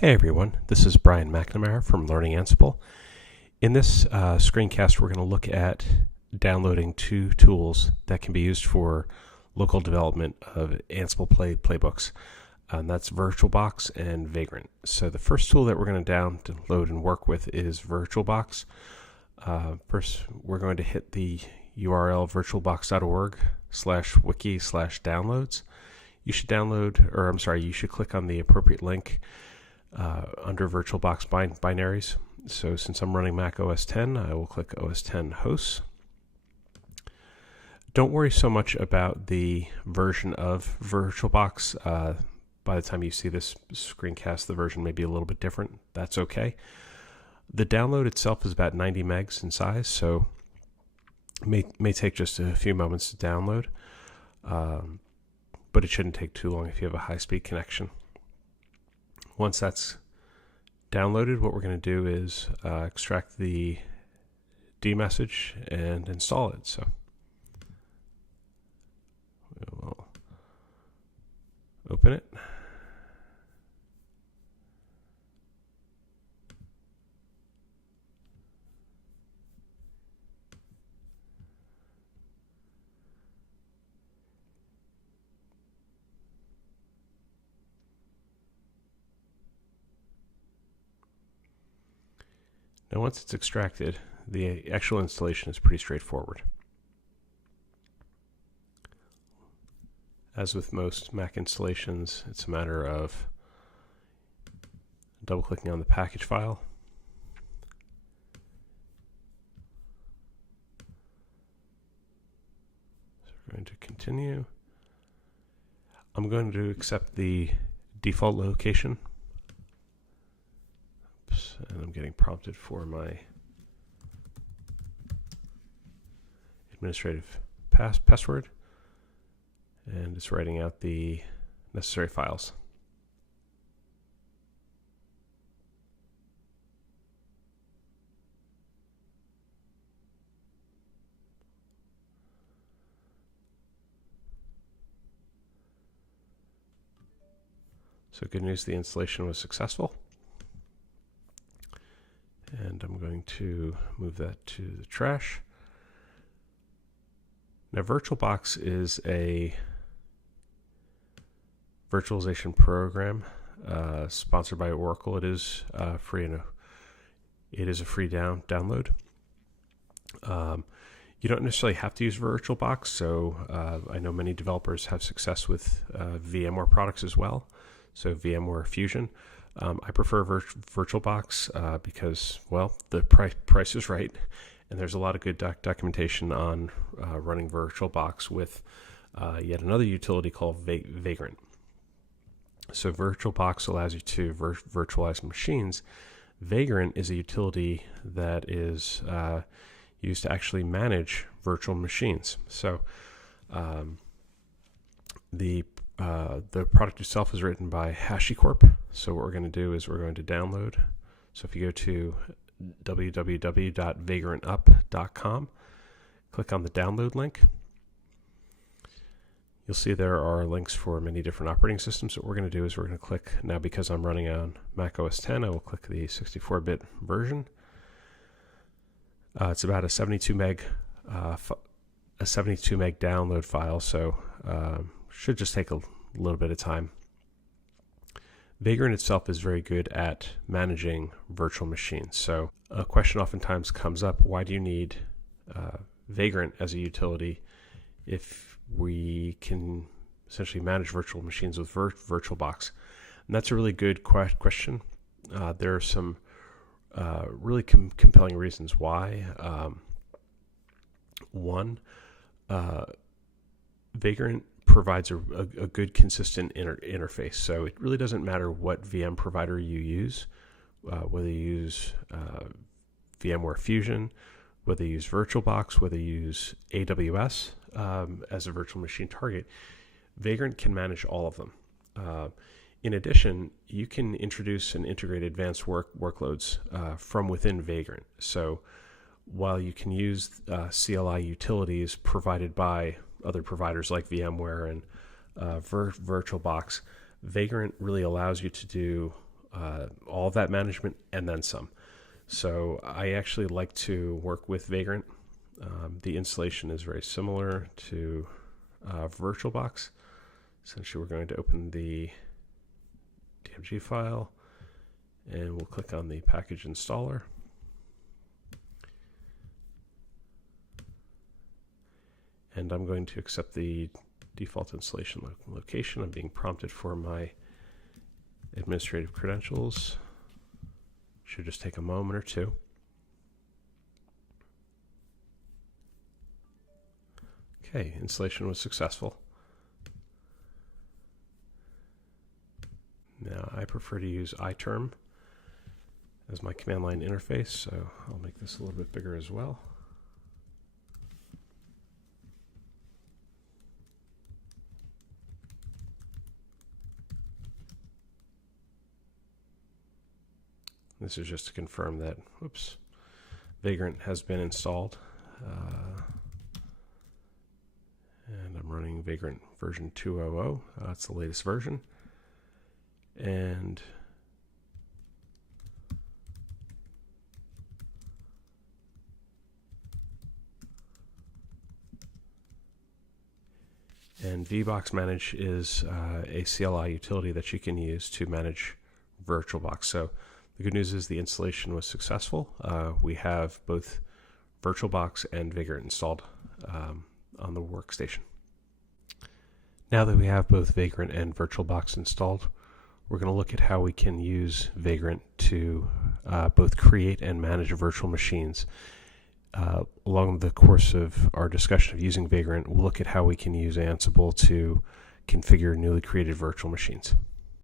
Hey everyone, this is Brian McNamara from Learning Ansible. In this screencast, we're going to look at downloading two tools that can be used for local development of Ansible playbooks. That's Virtualbox and Vagrant. So the first tool that we're going to download and work with is Virtualbox. First, we're going to hit the URL virtualbox.org/wiki/downloads. You should you should click on the appropriate link under VirtualBox binaries. So since I'm running Mac OS X, I will click OS X hosts. Don't worry so much about the version of VirtualBox. By the time you see this screencast, the version may be a little bit different. That's okay. The download itself is about 90 megs in size, so it may take just a few moments to download, but it shouldn't take too long if you have a high-speed connection. Once that's downloaded, what we're going to do is extract the D message and install it. So we'll open it. Now once it's extracted, the actual installation is pretty straightforward. As with most Mac installations, it's a matter of double-clicking on the package file, so we're going to continue. I'm going to accept the default location. And I'm getting prompted for my administrative password, and it's writing out the necessary files. So good news, the installation was successful. And I'm going to move that to the trash. Now, Virtualbox is a virtualization program sponsored by Oracle. It is free, and it is a free download. You don't necessarily have to use Virtualbox, so I know many developers have success with VMware products as well, so VMware Fusion. I prefer Virtualbox because, well, the price is right, and there's a lot of good documentation on running Virtualbox with yet another utility called Vagrant. So Virtualbox allows you to virtualize machines. Vagrant is a utility that is used to actually manage virtual machines. So the product itself is written by HashiCorp. So what we're going to do is we're going to download. So if you go to www.vagrantup.com, click on the download link. You'll see there are links for many different operating systems. What we're going to do is we're going to click, now because I'm running on Mac OS X, I will click the 64-bit version. It's about a 72 meg download file, so should just take a little bit of time. Vagrant itself is very good at managing virtual machines. So a question oftentimes comes up, why do you need Vagrant as a utility if we can essentially manage virtual machines with Virtualbox? And that's a really good question. There are some really compelling reasons why. One, Vagrant provides a good, consistent interface. So it really doesn't matter what VM provider you use, whether you use VMware Fusion, whether you use Virtualbox, whether you use AWS as a virtual machine target. Vagrant can manage all of them. In addition, you can introduce and integrate advanced workloads from within Vagrant. So while you can use CLI utilities provided by other providers like VMware and Virtualbox, Vagrant really allows you to do all of that management and then some. So I actually like to work with Vagrant. The installation is very similar to Virtualbox. Essentially, we're going to open the DMG file, and we'll click on the package installer. And I'm going to accept the default installation location. I'm being prompted for my administrative credentials. Should just take a moment or two. Okay, installation was successful. Now I prefer to use iTerm as my command line interface, so I'll make this a little bit bigger as well. This is just to confirm that, Vagrant has been installed. And I'm running Vagrant version 2.0. That's the latest version. And VBox Manage is a CLI utility that you can use to manage Virtualbox. So the good news is the installation was successful. We have both Virtualbox and Vagrant installed on the workstation. Now that we have both Vagrant and Virtualbox installed, we're going to look at how we can use Vagrant to both create and manage virtual machines. Along the course of our discussion of using Vagrant, we'll look at how we can use Ansible to configure newly created virtual machines.